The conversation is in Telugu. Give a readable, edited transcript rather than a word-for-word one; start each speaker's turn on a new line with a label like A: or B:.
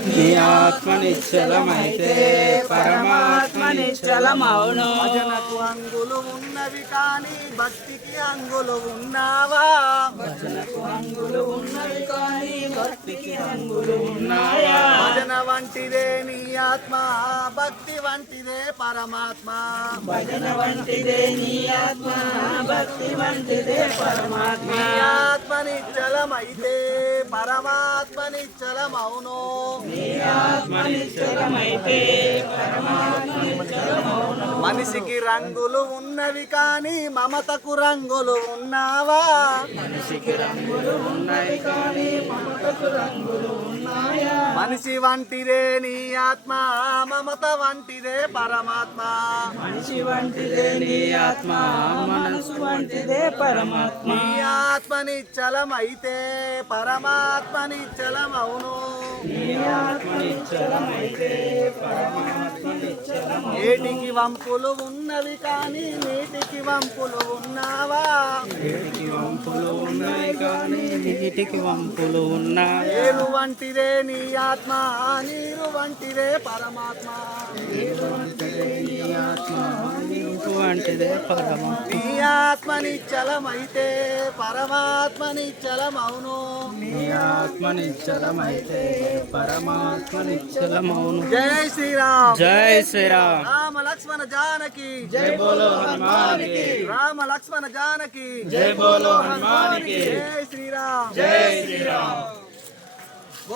A: నీ ఆత్మ నిశ్చలమైతే పరమాత్మ నిశ్చలమౌను.
B: భజనకు అంగులు ఉన్నవి కానీ భక్తికి అంగులు ఉన్నావా?
A: భజనకు అంగులు ఉన్నవి కానీ భక్తికి అంగులు ఉన్నాయా?
B: భజన వంటిదే నీ ఆత్మ, భక్తి వంటిదే పరమాత్మ.
A: భజన వంటిదే నీ ఆత్మ, భక్తి వంటిదే పరమాత్మ.
B: నీ ఆత్మ నిశ్చలమైతే పరమాత్మ నిశ్చలమౌను.
A: నీ ఆత్మ నిశ్చలమైతే పరమాత్మ నిశ్చలమౌను.
B: మనిషికి రంగులు ఉన్నవి కానీ మమతకు రంగులు ఉన్నావా?
A: మనిషికి రంగులు ఉన్నాయి కానీ మమతకు రంగులు ఉన్నాయా?
B: మనిషి వంటిదే నీ ఆత్మ, మమత వంటిదే పరమాత్మ.
A: మనిషి వంటిదే నీ ఆత్మ, మనసు వంటిదే పరమాత్మ.
B: నీ ఆత్మ నిశ్చలమైతే పరమాత్మ నిశ్చలమౌను.
A: నీ ఆత్మ నిశ్చలమైతే పరమాత్మ నిశ్చలమౌను.
B: ఏటికి వంపులు ఉన్నవి కానీ నీటికి వంపులు ఉన్నావా?
A: ఏటికి వంపులు ఉన్నాయి కానీ నీటికి వంపులు ఉన్నాయి.
B: ఏలు వంటిదే నీ ఆత్మ, నీరు వంటిదే పరమాత్మ.
A: నీరు వంటిదే నీ ఆత్మ, నీరు వంటిదే పరమాత్మ.
B: నీ ఆత్మ నిశ్చలమైతే పరమాత్మ నిశ్చలమౌను.
A: నీ ఆత్మ నిశ్చలమైతే పరమాత్మ నిశ్చలమౌను.
B: జై శ్రీరామ్.
A: జై శ్రీరామ్.
B: రామ లక్ష్మణ జానకి
A: జై బోలో హనుమాన్ కి.
B: రామ లక్ష్మణ జానకి
A: జై బోలో హనుమాన్ కి.
B: జై శ్రీరామ్.
A: జై శ్రీరామ్.